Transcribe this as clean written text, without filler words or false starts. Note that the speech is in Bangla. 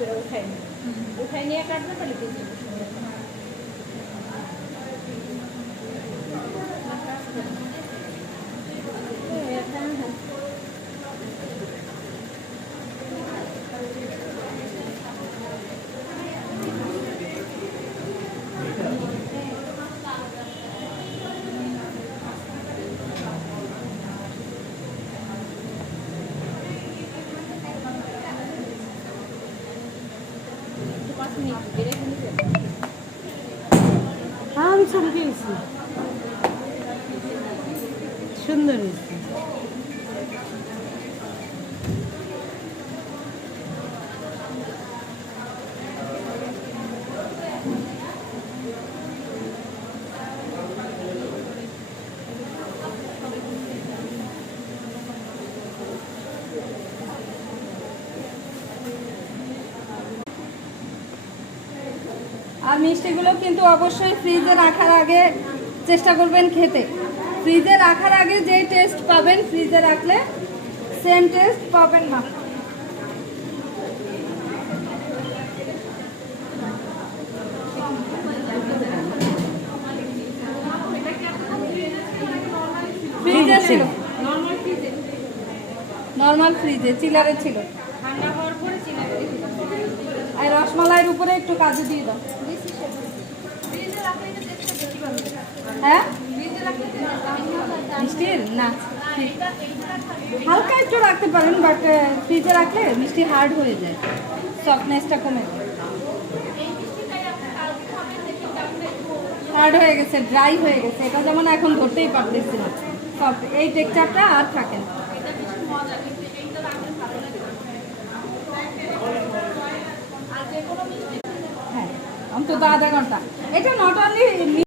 করে উঠাই নিয়ে কাটবে তাহলে বুঝতে আমি ছবি দিয়েছি, সুন্দর হয়েছে। আর মিষ্টিগুলো কিন্তু অবশ্যই ফ্রিজে রাখার আগে চেষ্টা করবেন খেতে। ফ্রিজে রাখার আগে যে টেস্ট পাবেন ফ্রিজে রাখলে সেম টেস্ট পাবেন না। ফ্রিজে ছিল, নর্মাল ফ্রিজে চিলারে ছিল। ঠান্ডা হওয়ার পরে চিনারে আর রসমালাইয়ের উপরে একটু কাজু দিয়ে দাও। হ্যাঁ মিষ্টির না, হালকা একটু রাখতে পারেন, বাট ফ্রিজে রাখলে মিষ্টি হার্ড হয়ে যায়, সফটনেসটা কমে যায়। হার্ড হয়ে গেছে, ড্রাই হয়ে গেছে, এটা যেমন এখন ধরতেই পারতেছি না, সফট এই টেক্সচারটা আর থাকে না। হ্যাঁ অন্তত আধা ঘন্টা। এটা নট অনলি